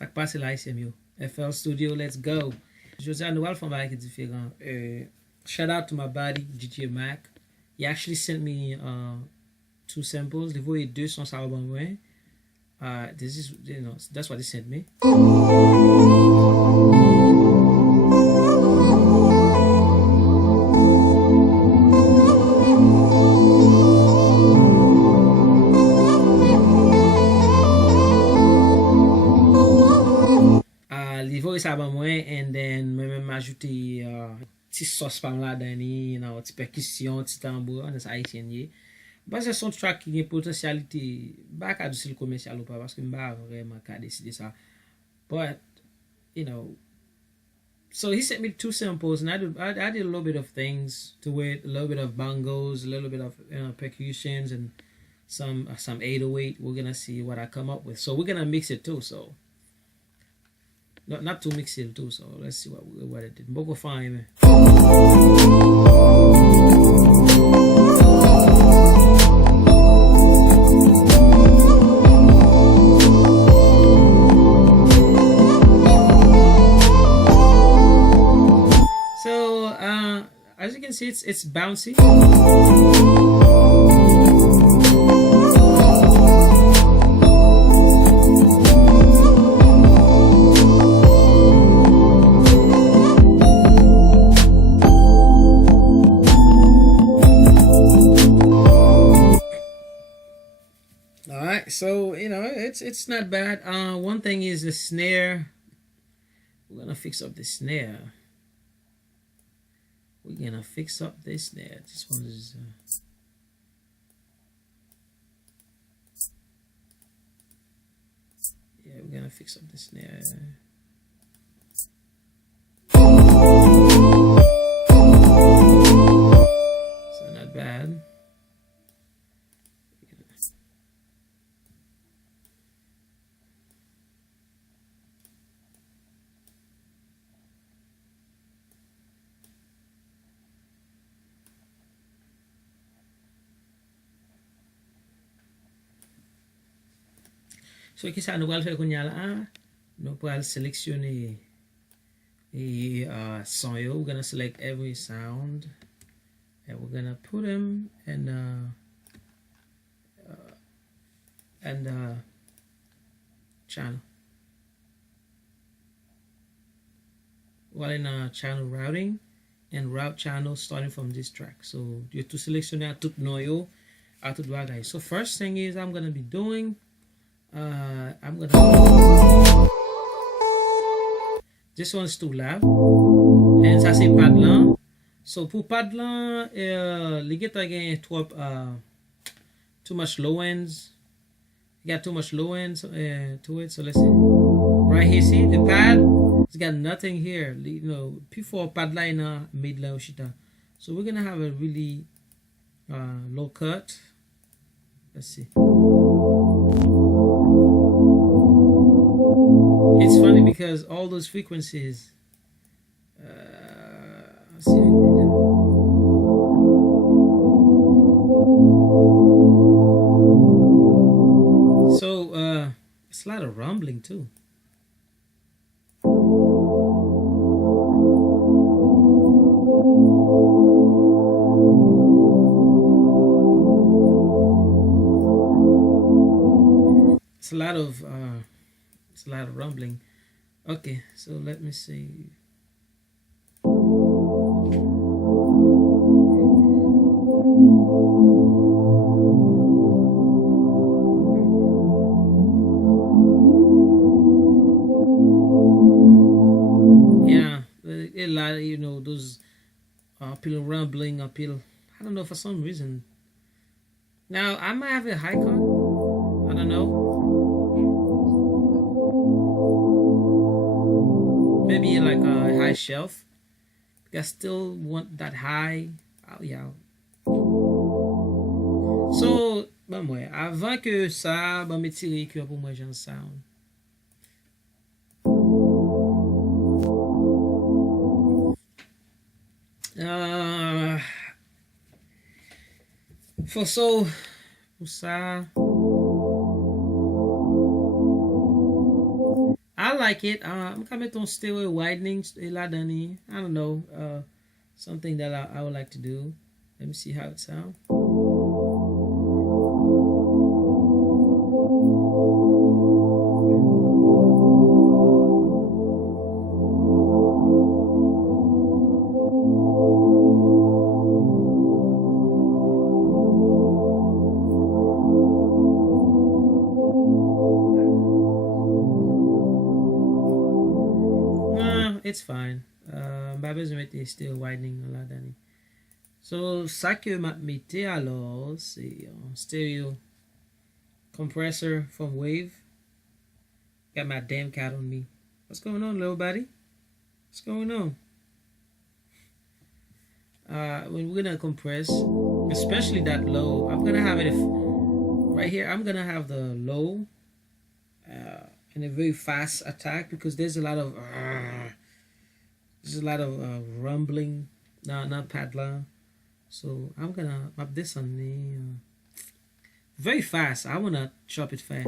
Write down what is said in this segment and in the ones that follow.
Ça qui passe là, c'est mieux. FL Studio, let's go. Je dis à Noël, on va différent. Shout out to my buddy, DJ Mac. He actually sent me two samples. Les voix deux sont ça bon ouais. This is, you know, that's what he sent me. Les voix ça bon ouais, and then moi-même ajouter petit sauce par là dedans, you know, petit percussion, petit tambour, on est haïtien. Bah, c'est son track qui a une potentialité, pas qu'à du commercial ou pas, parce que je pas vraiment qu'à décider ça. But, you know, so he sent me two samples, and I did a little bit of things to it, a little bit of bongos, a little bit of percussions, and some 808. We're gonna see what I come up with. So we're gonna mix it too. So not to mix it too. So let's see what it did. Mboko fine, man. As you can see, it's bouncy. All right, so you know it's not bad. One thing is the snare. We're gonna fix up the snare. We're gonna fix up this snare. This one is yeah, we're gonna fix up the snare. So not bad. So qui ça nous va faire qu'on y a là, nous pourrons sélectionner et son yo. We're gonna select every sound and we're gonna put them in channel. While in channel routing and route channel starting from this track. So you to selectionner tout noyo à tout bagay. So first thing is I'm gonna be doing. I'm gonna. This one's too loud. And ça c'est pad là. So pour pad là, les guitar gain too much low ends. You got too much low ends to it. So let's see. Right here, see the pad. It's got nothing here. You know, P4 pad line mid low shita. So we're gonna have a really low cut. Let's see. It's funny because all those frequencies. Let's see. So it's a lot of rumbling too. It's a lot of rumbling. Okay, so let me see. Yeah, a lot of, you know, those uphill rumbling, uphill. I don't know, for some reason. Now, I might have a high cut. I don't know. Maybe like a high shelf. I still want that high. Oh, yeah. So, ben moi, avant que ça, ben me tirer que pour moi j'ai un sound. For so, pour ça, I I like it. I'm coming to stereo widening. I don't know. Something that I would like to do. Let me see how it sounds. It's fine. Babes is still widening a lot. So, ça que m'a mette alors, c'est un stereo compressor from Wave. Got my damn cat on me. What's going on, little buddy? What's going on? When we're gonna compress, especially that low, I'm gonna have it right here. I'm gonna have the low and a very fast attack because there's a lot of rumbling. No, not paddler. So I'm gonna map this on the very fast. I wanna chop it fast.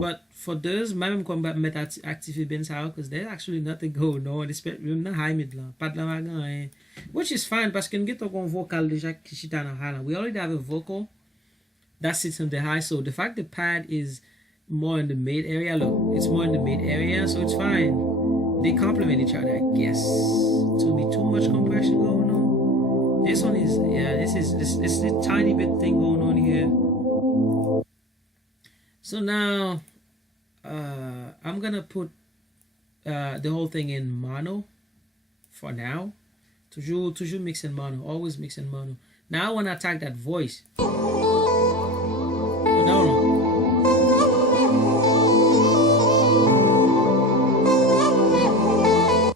But for those, même comme mettre activer ben ça because there's actually nothing going on. Not high mid là, paddler which is fine parce que nous avons un vocal déjà qui chita dans high. We already have a vocal that sits in the high. So the fact the pad is more in the mid area, look, it's more in the mid area, so it's fine. They complement each other, I guess. To be too much compression going on. This one is, yeah, this is a tiny bit thing going on here. So now, I'm gonna put the whole thing in mono for now. Toujours mix in mono, always mix in mono. Now I wanna attack that voice. Oh, no.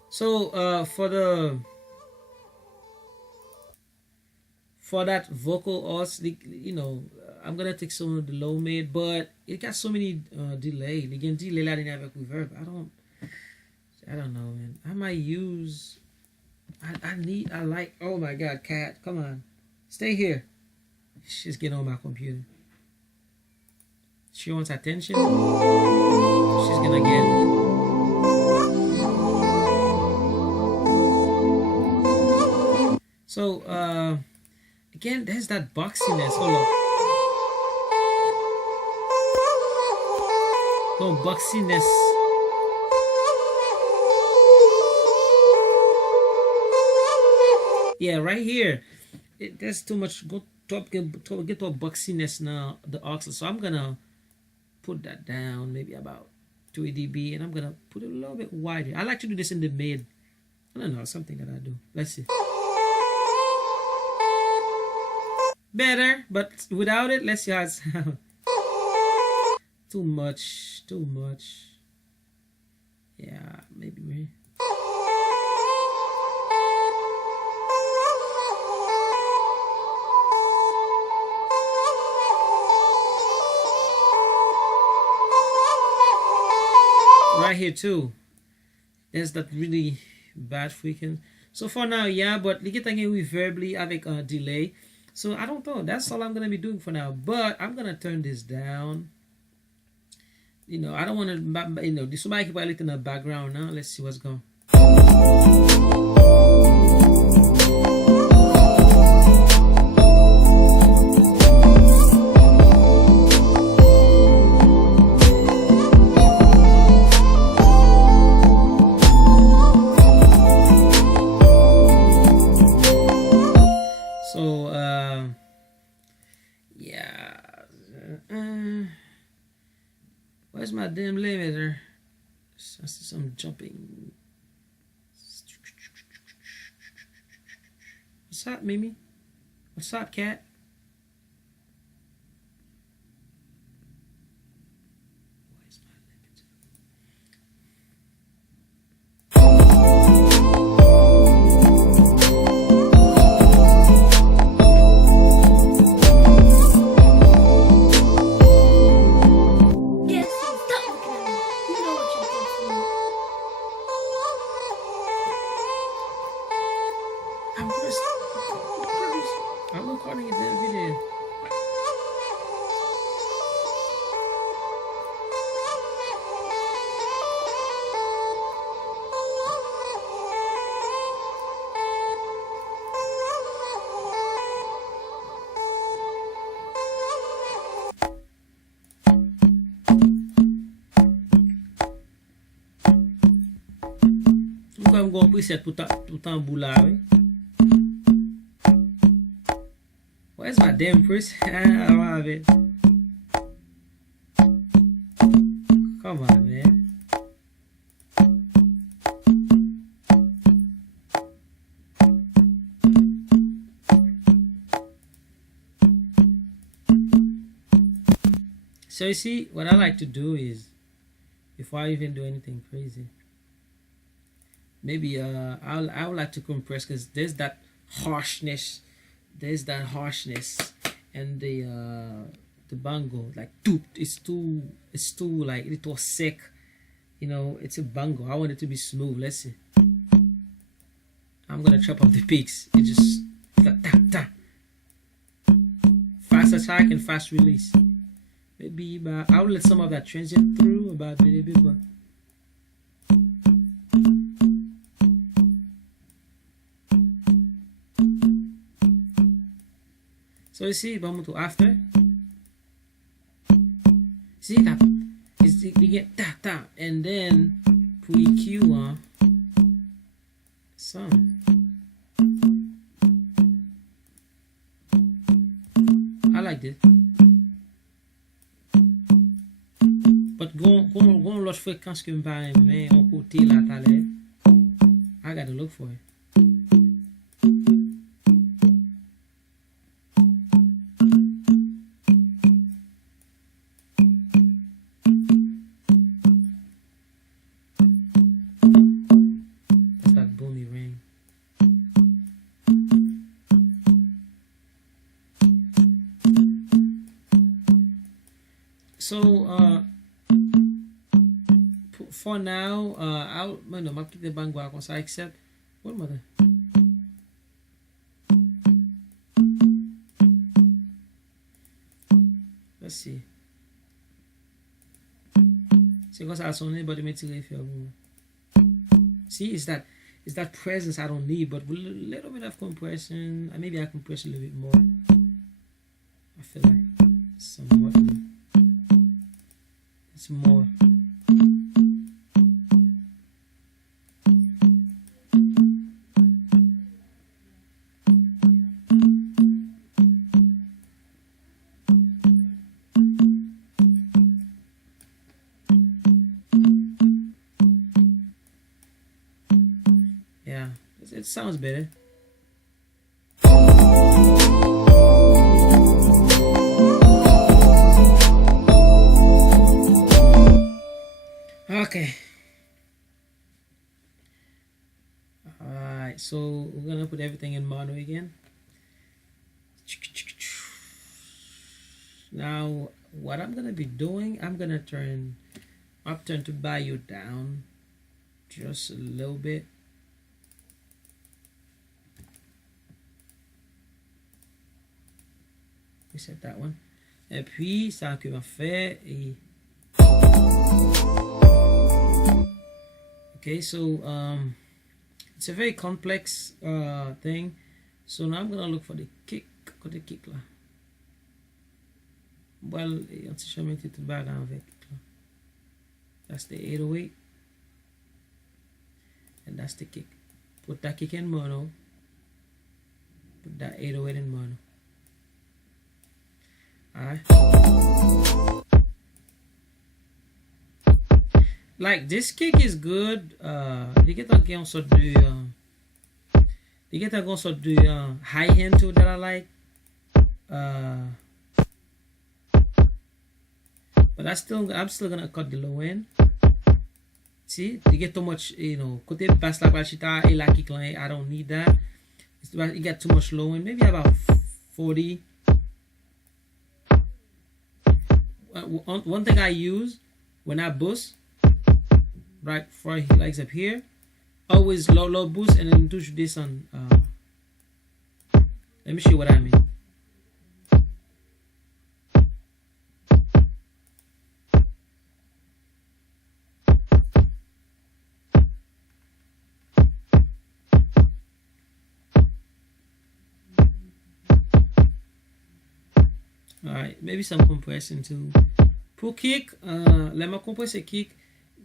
So for that vocal also, you know, I'm gonna take some of the low mid, but it got so many delay. Again, delay la din avec reverb. I don't know, man. I might use. I like. Oh my God, cat, come on, stay here. She's getting on my computer. She wants attention. She's gonna get. So, again, there's that boxiness. Hold on. No boxiness. Yeah, right here. There's too much. Get to boxiness now, the oxygen. So I'm gonna put that down maybe about 2 dB, and I'm gonna put it a little bit wider. I like to do this in the mid. I don't know, something that I do. Let's see. Better, but without it, let's see how it sounds. Too much. Yeah, maybe. Right here too. There's that really bad freaking. So for now, yeah, but you get again reverbly avec a delay. So I don't know. That's all I'm gonna be doing for now. But I'm gonna turn this down. You know, I don't want to. You know, this might keep a little in the background now. Let's see what's going. Where's my damn limiter? Some jumping. What's up, Mimi? What's up, cat? Where's my limiter? I'm recording it. comme un preset pour tambour là, oui. Where's my damn preset? I don't have it. Come on, man. So you see, what I like to do is, before I even do anything crazy, maybe I would like to compress, because there's that harshness, and the bongo, like it's too like it was sick, you know. It's a bongo. I want it to be smooth. Let's see. I'm gonna chop off the peaks. It just fast attack and fast release. Maybe I'll let some of that transient through about a little bit, but so you see, vamos to after. See that is you get ta, and then put EQ on some. I like this. But gon l'autre fréquence que m'pa mais on côté là t'as l'air. I gotta look for it. That's that boomy ring. So for now, I'll keep the bang back once I accept. What mother? Let's see. C'est comme ça sonne, but me tirer faire. See, it's that presence I don't need, but with a little bit of compression, maybe I compress a little bit more. I feel like somewhat. It's more. Yeah, it sounds better. Okay. Alright, so we're gonna put everything in mono again. Now, what I'm gonna be doing, I'm gonna turn upturn to Bayou down just a little bit. Reset that one. Et puis, ça que va faire est... Okay, so it's a very complex thing. So now I'm gonna look for the kick. Got the kick là. Well, on se chame tout bas avec. That's the 808, and that's the kick. Put that kick in mono. Put that 808 in mono. Alright. Like this kick is good. They get a sort of high end too that I like. But I'm still gonna cut the low end. See, they get too much, you know. Côté basse la balchita et la kick line, I don't need that. You get too much low end. Maybe about 40. One thing I use when I boost, right before he likes up here, always low boost and then touch this on. Let me show you what I mean. Alright, maybe some compression too. Pour kick, let me compress a kick.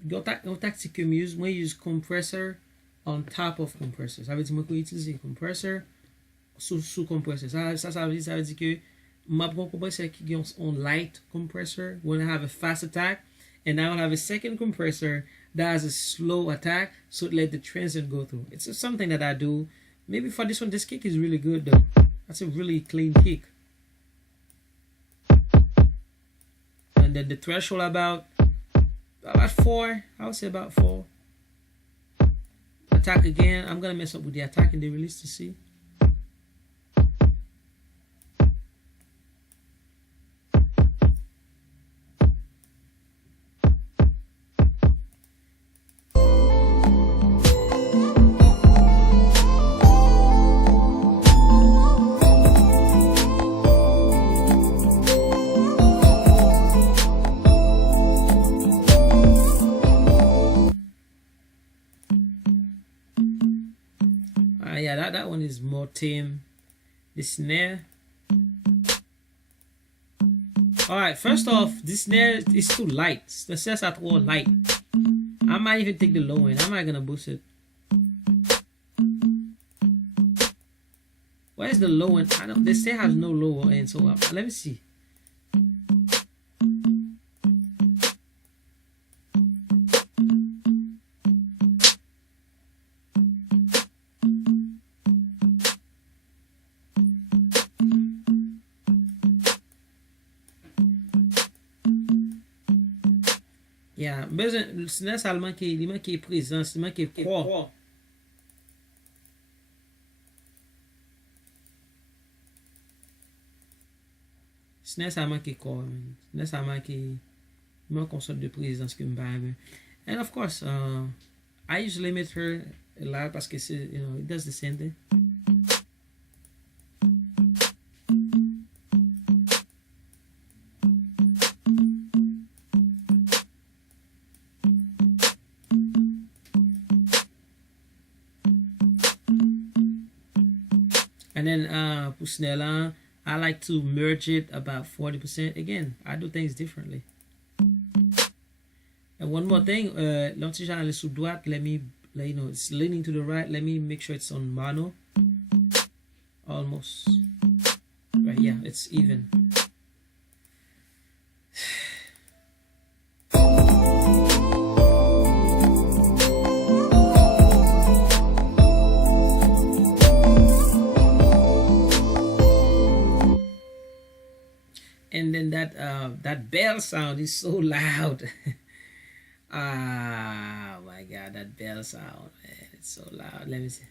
Une tactique que je use compressor on top of compressor. Ça veut dire que utiliser compressor sous compressor. Ça veut dire que my compressor qui on light compressor when I have a fast attack, and I will have a second compressor that has a slow attack, so it let the transient go through. It's just something that I do. Maybe for this one, this kick is really good though. That's a really clean kick. And then the threshold about 4. I would say about 4. Attack again. I'm gonna mess up with the attack and the release to see. Yeah, that one is more tame. The snare. Alright, first off, this snare is too light. The snares are all light. I might even take the low end. I'm not gonna boost it. Where's the low end? I don't. They say has no lower end. So let me see. Yeah, besoin snare seulement il manque présence, il manque corps. Snare ça manque corps. Snare ça manque une sorte de présence que me pas. And of course, I usually limit her a lot parce que c'est, you know, it does the same thing. And then pour snare, I like to merge it about 40%. Again, I do things differently. And one more thing, l'anti-genre sous droite, let me, you know, it's leaning to the right. Let me make sure it's on mono. Almost. Right, yeah, it's even. And then that bell sound is so loud. Ah, my God, that bell sound, man, it's so loud. Let me see.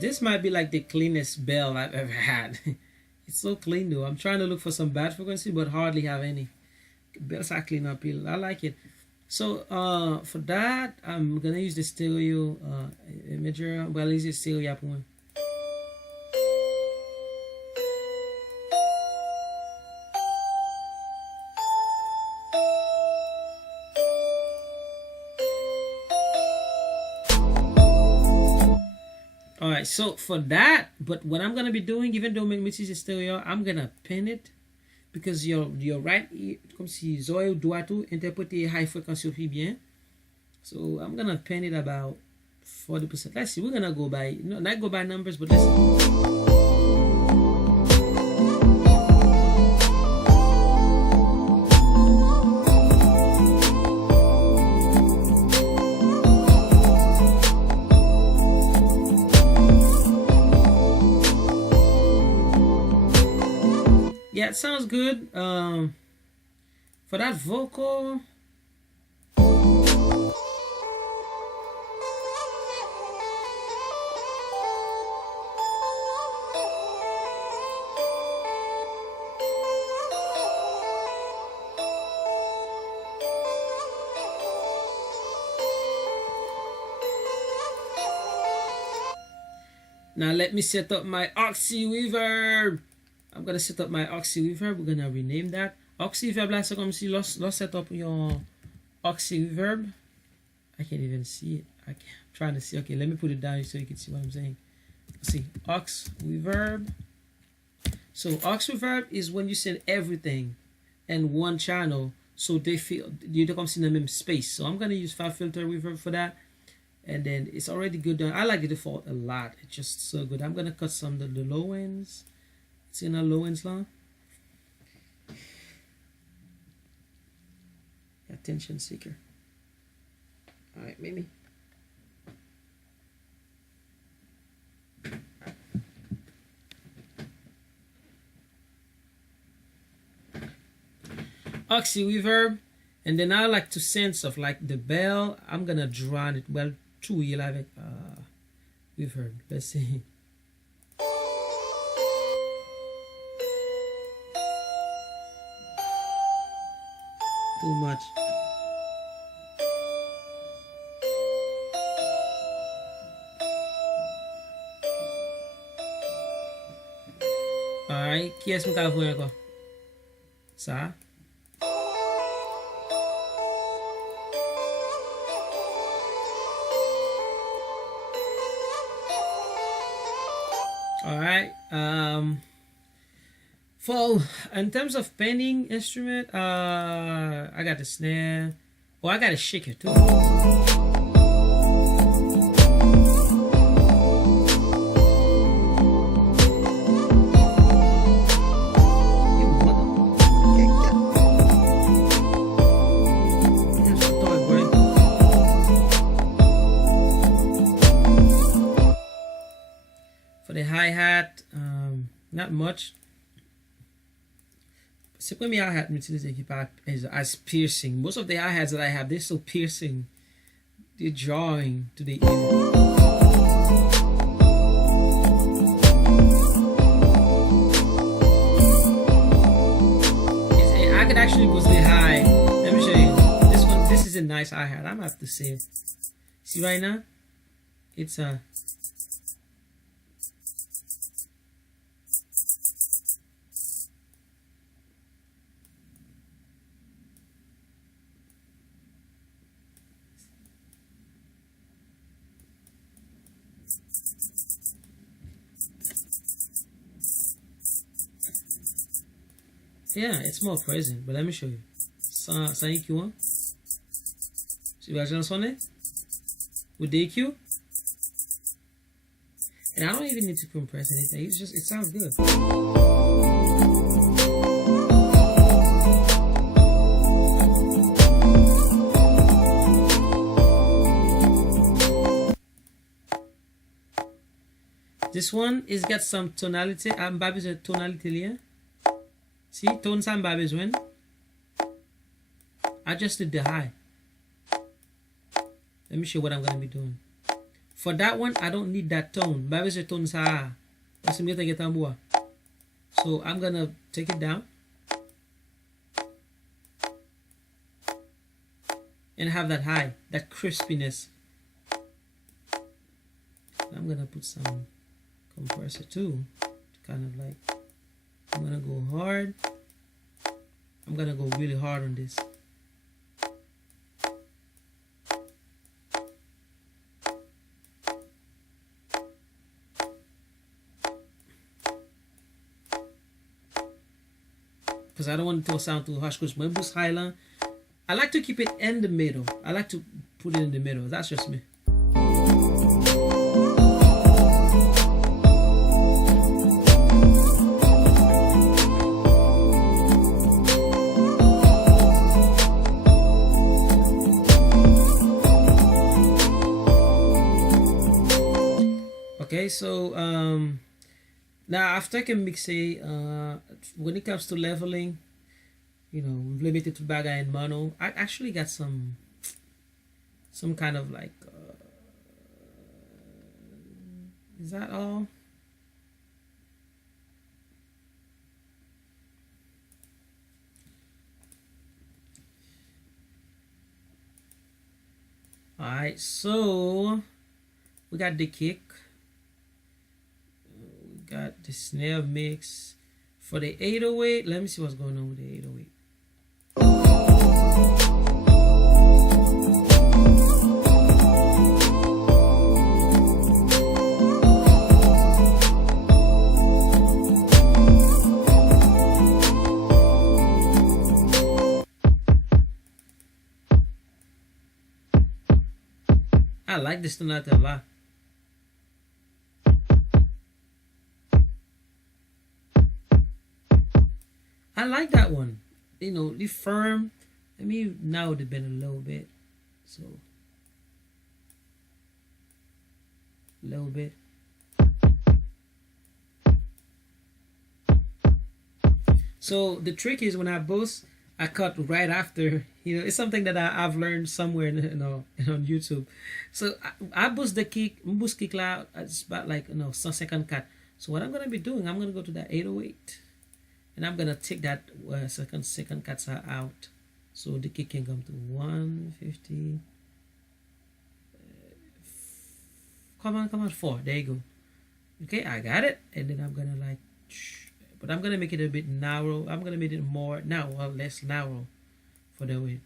This might be like the cleanest bell I've ever had. It's so clean though. I'm trying to look for some bad frequency, but hardly have any. Bells are clean up here. I like it. So for that, I'm gonna use the stereo imager. Well, use the stereo one. Alright, so for that, but what I'm gonna be doing, even though which is a stereo, I'm gonna pin it because your right ear, comme si oreille droite interpréter high frequency aussi bien. So I'm gonna pin it about 40%. Let's see, we're gonna go by, not go by numbers, but let's see. Yeah, it sounds good. For that vocal, Now let me set up my Oxy Reverb. I'm gonna set up my Oxy Reverb. We're gonna rename that Oxy Reverb. Là, c'est comme si let's set up your Oxy Reverb. I can't even see it. I'm trying to see. Okay, let me put it down so you can see what I'm saying. See, Ox Reverb. So Ox Reverb is when you send everything in one channel, so they feel you don't come in the same space. So I'm gonna use FabFilter Reverb for that, and then it's already good done. I like the default a lot. It's just so good. I'm gonna cut some of the low ends. It's in a low ends now. Attention seeker. All right, maybe. Oxy Reverb, and then I like to send stuff like the bell. I'm gonna draw it well through here like reverb. Let's see. Too much. Alright, qui est-ce qu'on a vu encore? Ça. Alright, for in terms of penning instrument, I got the snare. Oh, I got a shaker too. For the hi-hat, not much. C'est premier hi-hat m'utiliser qui as piercing. Most of the hi-hats that I have, they're so piercing. They're drawing to the end. I could actually boost the high. Let me show you. This one, this is a nice hi-hat. I'm gonna have to say. See right now? It's a yeah, it's more present, but let me show you. Sans EQ, hein? Tu vas chansonner with the EQ, and I don't even need to compress anything. It's just, it sounds good. This one is got some tonality. I'm babis a tonality here. See, tone some babis when I just did the high. Let me show you what I'm gonna be doing. For that one, I don't need that tone. Babis a tone sa. So I'm gonna take it down and have that high, that crispiness. I'm gonna put some compressor too, kind of like, I'm gonna go hard. I'm gonna go really hard on this. Because I don't want it to sound too harsh. Because my boost Highland, I like to keep it in the middle. I like to put it in the middle. That's just me. Okay, so now after I can mix it, when it comes to leveling, you know, limited to baga and mono, I actually got some kind of like, is that all? Alright, so we got the kick. got the snare mix. For the 808, let me see what's going on with the 808. I like this tonight a lot. I like that one. You know, the firm. Let me narrow the bend a little bit. So, a little bit. So the trick is when I boost, I cut right after. You know, it's something that I've learned somewhere, on YouTube. So I boost the kick, boost kick loud. It's about like some second cut. So what I'm gonna be doing, I'm gonna go to that 808, and I'm gonna take that second cuts out, so the kick can come to 150. Come on, 4. There you go. Okay, I got it, and then I'm gonna but I'm gonna make it a bit narrow. I'm gonna make it more now, less narrow for the way.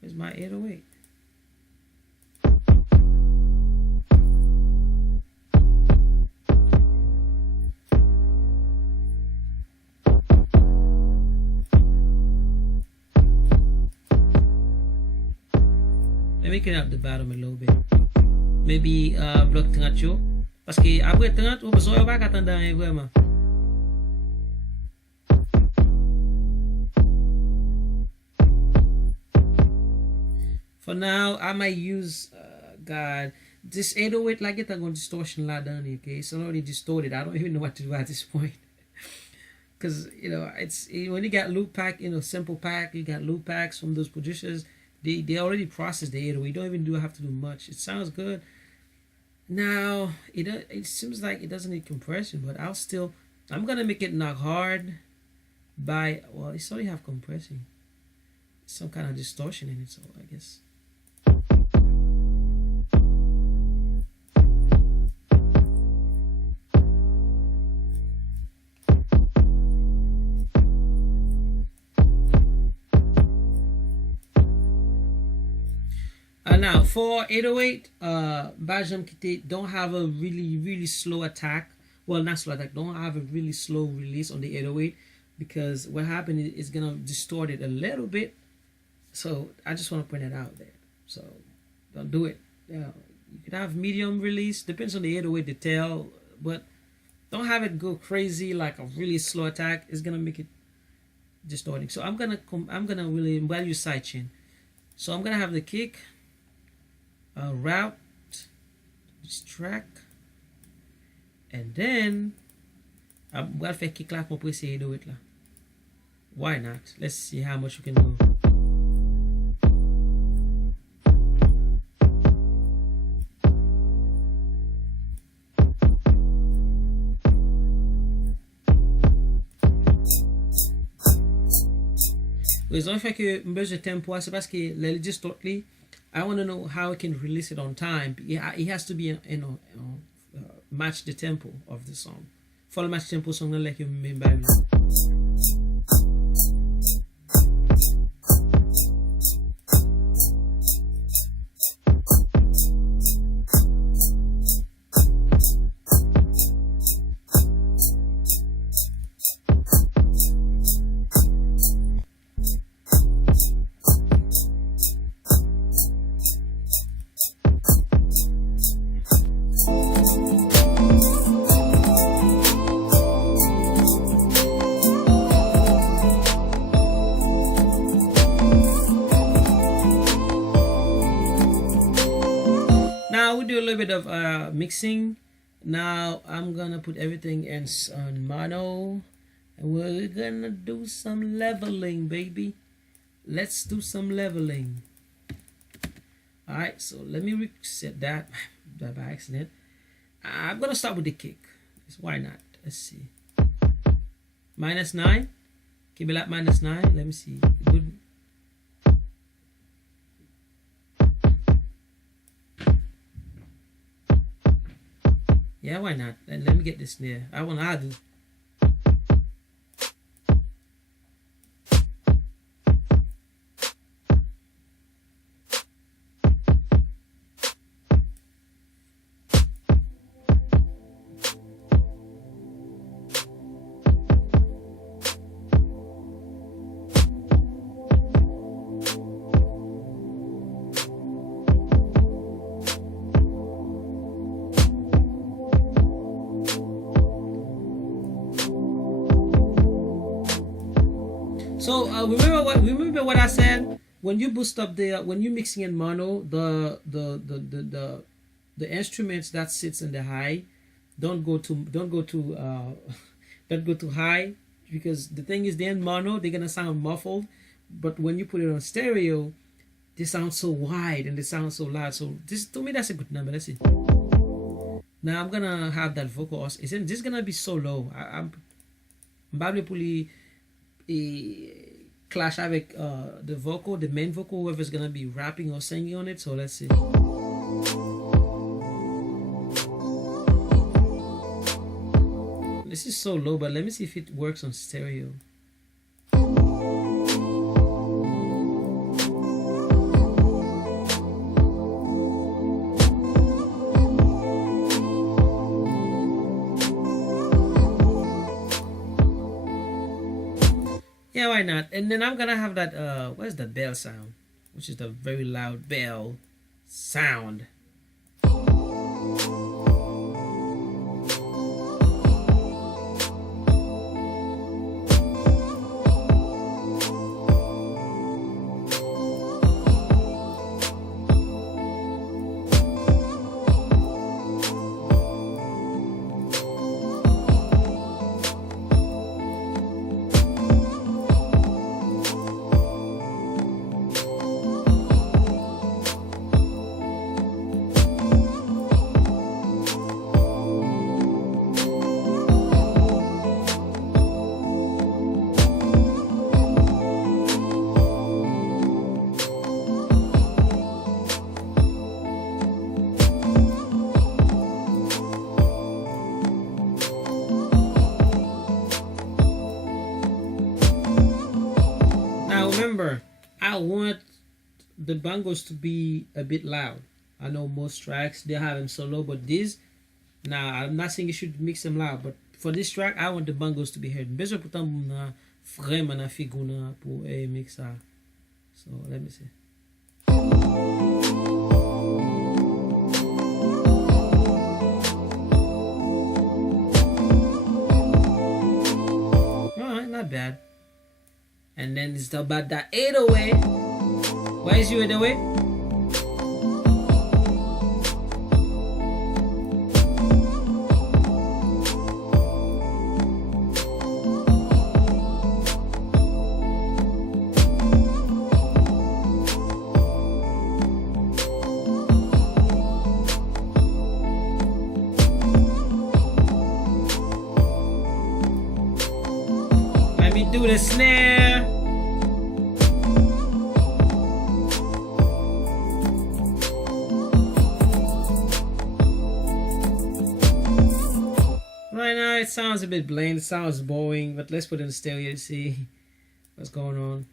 Here's my 808. Let me clean up the bottom a little bit. Maybe block tengah yo. Parce que après tengah ou besoin pas attendre vraiment. For now, I might use God. This 808 like it, I'm going distortion lot down here, okay? It's already distorted. I don't even know what to do at this point. Because, it's when you got loop pack, simple pack, you got loop packs from those producers, they already processed the 808. You don't even have to do much. It sounds good. Now, it seems like it doesn't need compression, but I'm going to make it knock hard by, well, it's already have compression. Some kind of distortion in it, so I guess. Now for 808, Bajam Kite don't have a really slow attack. Well, not slow attack. Don't have a really slow release on the 808 because what happened is gonna distort it a little bit. So I just want to point it out there. So don't do it. You could have medium release, depends on the 808 detail, but don't have it go crazy like a really slow attack. It's gonna make it distorting. So I'm gonna really value sidechain. So I'm gonna have the kick. Route, track, and then I'm going to kick clap up with say do it. Why not? Let's see how much we can go. Raison fait que besoin de tempo, c'est parce que les distortly. I want to know how I can release it on time. It has to be, match the tempo of the song. Follow match tempo song, not like you mean by me. Bit of mixing. Now I'm gonna put everything in on mono and we're gonna do some leveling, baby. Let's do some leveling. Alright, so let me reset that by accident. I'm gonna start with the kick. Why not? Let's see. -9. Keep it at -9. Let me see. Good. Yeah, why not? And let me get this there. I want to add. So remember what I said when you boost up the when you mixing in mono the instruments that sits in the high don't go to don't go too high, because the thing is they're in mono, they're gonna sound muffled, but when you put it on stereo they sound so wide and they sound so loud. So this, to me, that's a good number. Let's see. Now I'm gonna have that vocal. Isn't this gonna be so low? I'm probably pulling a clash avec the vocal, the main vocal, whoever's gonna be rapping or singing on it. So let's see. This is so low, but let me see if it works on stereo. Yeah, why not? And then I'm gonna have that where's the bell sound, which is the very loud bell sound. Remember, I want the bongos to be a bit loud. I know most tracks they have them so low, but this, now I'm not saying you should mix them loud, but for this track, I want the bongos to be heard. Besoin pour na vraiment na figuna pour mixer. So let me see. Alright, not bad. And then it's about that 808. Why is you 808? Let me do the snare. Right now it sounds a bit bland, it sounds boring, but let's put it in stereo to see what's going on.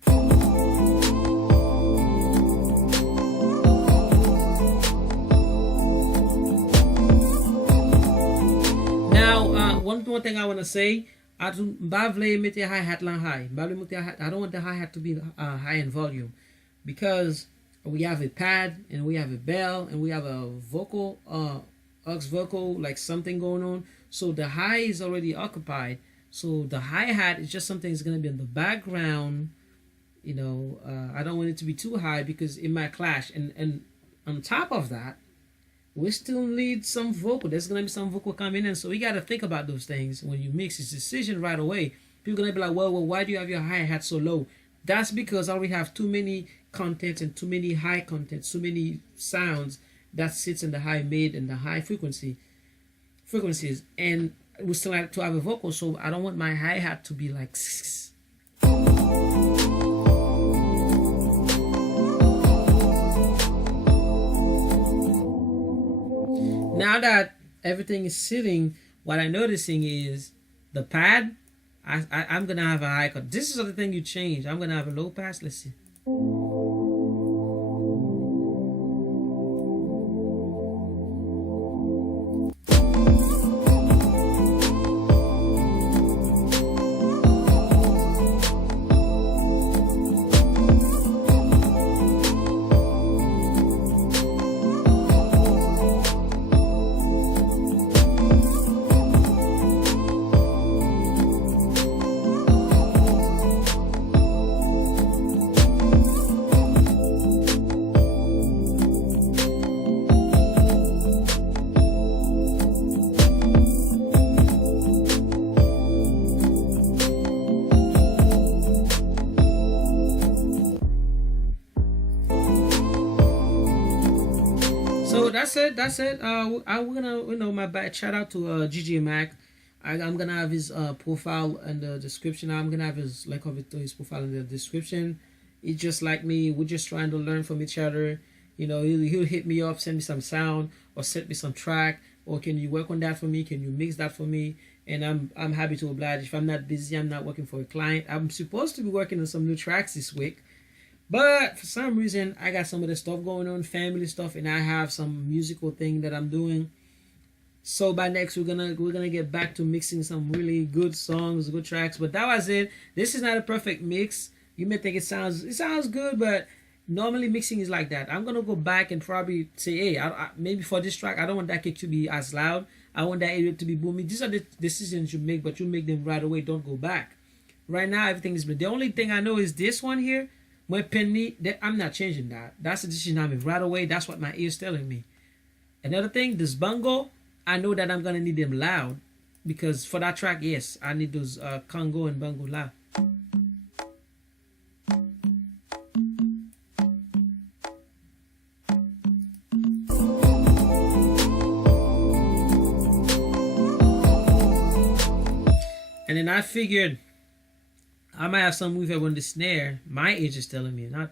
Now, one more thing I want to say, I don't want the hi-hat high. I don't want the hi-hat to be high in volume, because we have a pad and we have a bell and we have a vocal, aux vocal, like something going on. So the high is already occupied. So the hi-hat is just something that's going to be in the background. You know, I don't want it to be too high because it might clash. And on top of that, we still need some vocal. There's going to be some vocal coming in. So we got to think about those things when you mix this decision right away. People are going to be like, well, why do you have your hi-hat so low? That's because I already have too many contents and too many high contents, too many sounds that sits in the high mid and the high frequencies, and we still like to have a vocal, so I don't want my hi-hat to be like now that everything is sitting, what I'm noticing is the pad. I'm gonna have a high cut. This is the thing you change. I'm gonna have a low pass. Let's see. So that's it. That's it. I'm gonna, my bad. Shout out to GG Mac. I'm gonna have his profile in the description. I'm gonna have his link of it to his profile in the description. He's just like me. We're just trying to learn from each other. He'll hit me up, send me some sound, or send me some track, or can you work on that for me? Can you mix that for me? And I'm happy to oblige. If I'm not busy, I'm not working for a client. I'm supposed to be working on some new tracks this week. But for some reason, I got some of the stuff going on, family stuff, and I have some musical thing that I'm doing. So by next, we're gonna get back to mixing some really good songs, good tracks. But that was it. This is not a perfect mix. You may think it sounds good, but normally mixing is like that. I'm gonna go back and probably say, hey, maybe for this track, I don't want that kick to be as loud. I want that area to be booming. These are the decisions you make, but you make them right away. Don't go back. Right now, everything is. The only thing I know is this one here. When penny, I'm not changing that. That's the decision I made right away. That's what my ear's telling me. Another thing, this bongo, I know that I'm gonna need them loud, because for that track, yes, I need those Congo and bongo loud. And then I figured I might have some reverb on the snare. My age is telling me, not,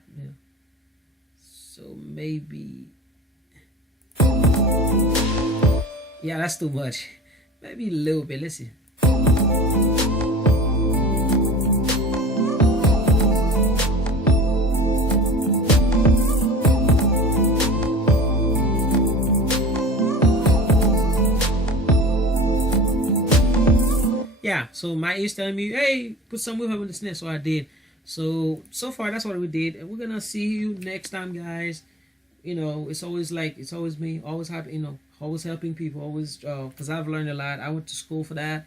So maybe, yeah, that's too much. Maybe a little bit. Let's see. Yeah, so my ears telling me, hey, put some reverb on the snare, so I did. So far that's what we did, and we're gonna see you next time, guys. It's always me, always happy, always helping people, always, because I've learned a lot. I went to school for that.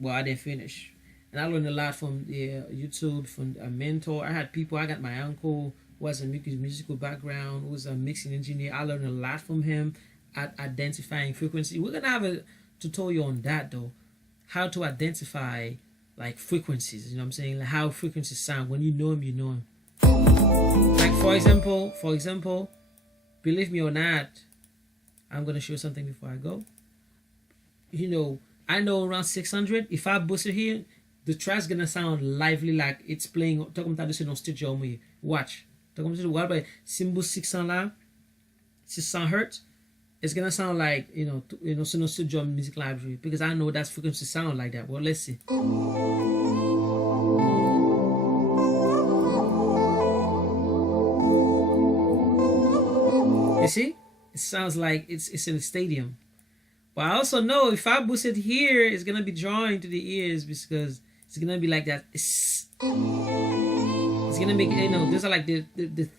Well, I didn't finish, and I learned a lot from YouTube, from a mentor. I got my uncle who has a musical background, who was a mixing engineer. I learned a lot from him at identifying frequency. We're gonna have a tutorial on that though, how to identify like frequencies. You know what I'm saying? Like how frequencies sound. When you know them, you know them. Like for example, believe me or not, I'm gonna show something before I go. I know around 600. If I boost it here, the track's gonna sound lively, like it's playing. Talking about this in studio, watch. Talking about what about Simbu 600 là, 600 hertz. It's gonna sound like so no studio music library, because I know that's frequency sound like that. Well, let's see. You see, it sounds like it's in a stadium. But I also know if I boost it here, it's gonna be drawing to the ears, because it's gonna be like that. It's gonna make those are like the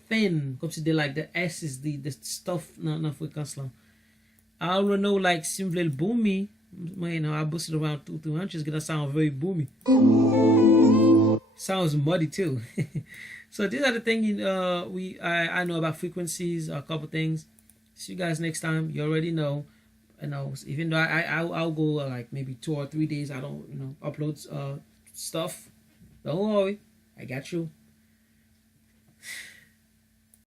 thin. Comme si they like the S is the stuff. No frequency. I already know like simple boomy. I boosted around 200. It's gonna sound very boomy. Sounds muddy too. So these are the things I know about frequencies. A couple things. See you guys next time. You already know. Even though I'll go like maybe 2 or 3 days. I don't upload stuff. Don't worry, I got you.